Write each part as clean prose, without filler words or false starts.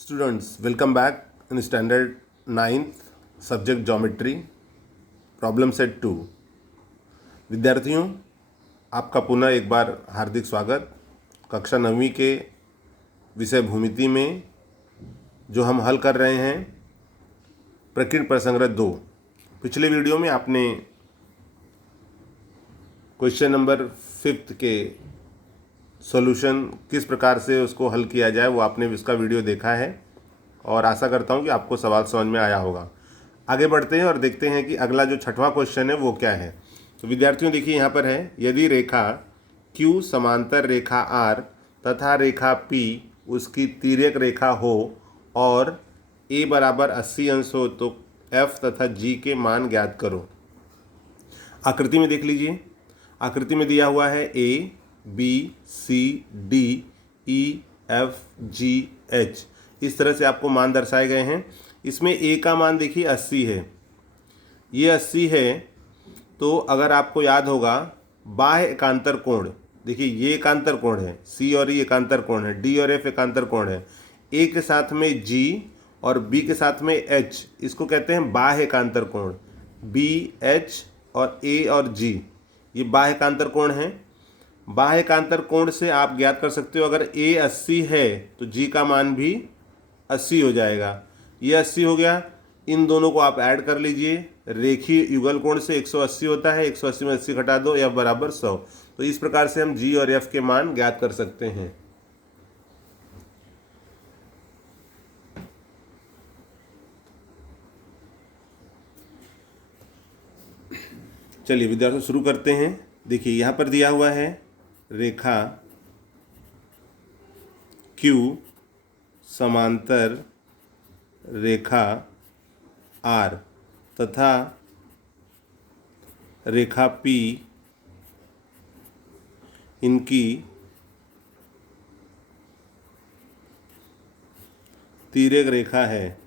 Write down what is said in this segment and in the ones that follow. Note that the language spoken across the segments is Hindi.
Students, welcome back in standard 9th subject geometry problem set 2। विद्यार्थियों, आपका पुनः एक बार हार्दिक स्वागत। कक्षा 9वीं के विषय भूमिति में जो हम हल कर रहे हैं प्रकीर्ण प्रसंग्रह 2। पिछले वीडियो में आपने क्वेश्चन नंबर 5 के सॉल्यूशन किस प्रकार से उसको हल किया जाए वो आपने इसका वीडियो देखा है और आशा करता हूँ कि आपको सवाल समझ में आया होगा। आगे बढ़ते हैं और देखते हैं कि अगला जो छठवां क्वेश्चन है वो क्या है। तो विद्यार्थियों देखिए यहाँ पर है, यदि रेखा Q समांतर रेखा R तथा रेखा P उसकी तिर्यक रेखा हो और A बराबर 80 अंश हो तो F तथा G के मान ज्ञात करो। आकृति में देख लीजिए, आकृति में दिया हुआ है A B C D E F G H, इस तरह से आपको मान दर्शाए गए हैं। इसमें A का मान देखिए 80 है, ये 80 है। तो अगर आपको याद होगा बाह्य एकांतर कोण, देखिए ये एकांतर कोण है, C और E एकांतर कोण है, D और F एकांतर कोण है। A के साथ में G और B के साथ में H, इसको कहते हैं बाह्य एकांतर कोण। B H और A और G ये बाह्य एकांतर कोण हैं। बाह्य एकांतर कोण से आप ज्ञात कर सकते हो, अगर A 80 है तो G का मान भी 80 हो जाएगा। ये 80 हो गया, इन दोनों को आप ऐड कर लीजिए। रेखीय युगल कोण से 180 होता है, 180 में 80 घटा दो, F बराबर 100। तो इस प्रकार से हम G और F के मान ज्ञात कर सकते हैं। चलिए विद्यार्थियों शुरू करते हैं। देखिए यहाँ पर दिया हुआ है रेखा Q समांतर रेखा R तथा रेखा P इनकी तिर्यक रेखा है।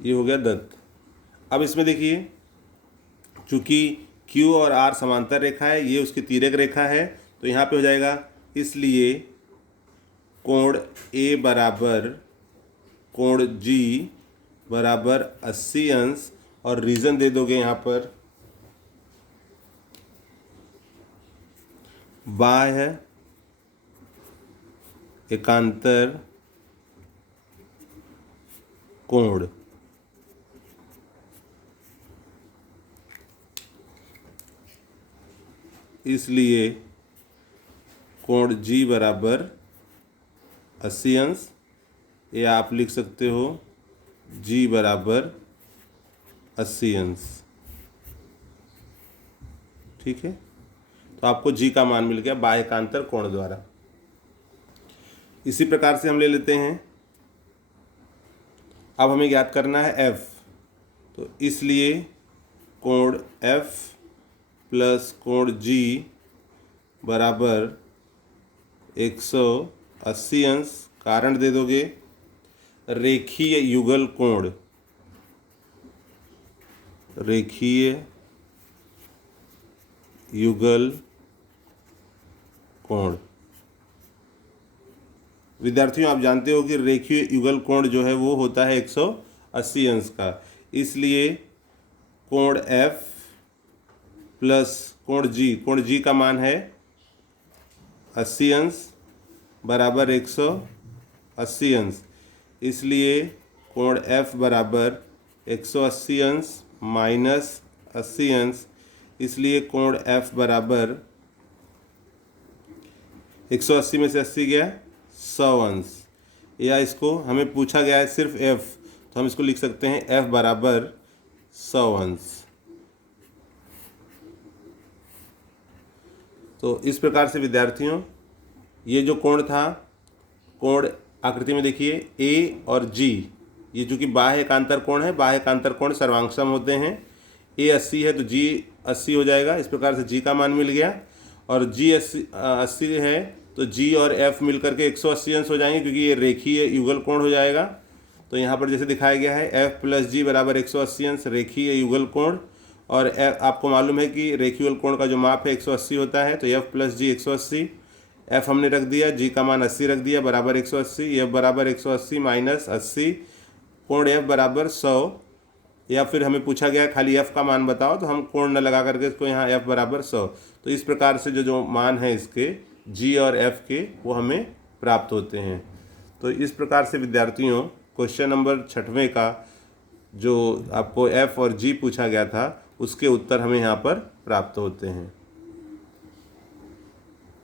ये हो गया दत्त। अब इसमें देखिए, चूंकि Q और R समांतर रेखा है, ये उसकी तिर्यक रेखा है, तो यहाँ पे हो जाएगा, इसलिए कोण A बराबर कोण G बराबर 80 अंश, और रीजन दे दोगे यहाँ पर बाह्य एकांतर कोण। इसलिए कोण G बराबर 80 अंश, या आप लिख सकते हो G बराबर 80 अंश। ठीक है, तो आपको G का मान मिल गया बाह्य एकांतर कोण द्वारा। इसी प्रकार से हम ले लेते हैं, अब हमें ज्ञात करना है F। तो इसलिए कोण F प्लस कोण G बराबर 180 अंश। कारण दे दोगे रेखीय युगल कोण, रेखीय युगल कोण। विद्यार्थियों आप जानते हो कि रेखीय युगल कोण जो है वो होता है 180 अंश का। इसलिए कोण F प्लस कोण G का मान है 80 अंश बराबर 180 अंश। इसलिए कोण F बराबर 180 अंश माइनस 80 अंश। इसलिए कोण F बराबर 180 में से 80 गया 100 अंश। या इसको हमें पूछा गया है सिर्फ F, तो हम इसको लिख सकते हैं F बराबर 100 अंश। तो इस प्रकार से विद्यार्थियों ये जो कोण था, कोण आकृति में देखिए A और G, ये चूँकि बाह्य एकांतर कोण है, बाह्य एकांतर कोण सर्वांगसम होते हैं। A 80 है तो G 80 हो जाएगा, इस प्रकार से G का मान मिल गया। और G 80 है तो G और F मिल करके 180 अंश हो जाएंगे, क्योंकि ये रेखीय युगल कोण हो जाएगा। तो यहाँ पर जैसे दिखाया गया है एफ प्लस जी बराबर 180 अंश रेखीय युगल कोण, और आपको मालूम है कि रेखीय युगल कोण का जो माप है 180 होता है, तो एफ प्लस जी 180, एफ हमने रख दिया, जी का मान 80 रख दिया बराबर 180, एफ बराबर 180 माइनस 80, कोण एफ बराबर 100, या फिर हमें पूछा गया खाली एफ का मान बताओ, तो हम कोण न लगा करके इसको यहाँ एफ बराबर 100। तो इस प्रकार से जो मान है इसके जी और एफ के वो हमें प्राप्त होते हैं। तो इस प्रकार से विद्यार्थियों क्वेश्चन नंबर 6वें का जो आपको एफ और जी पूछा गया था उसके उत्तर हमें यहाँ पर प्राप्त होते हैं।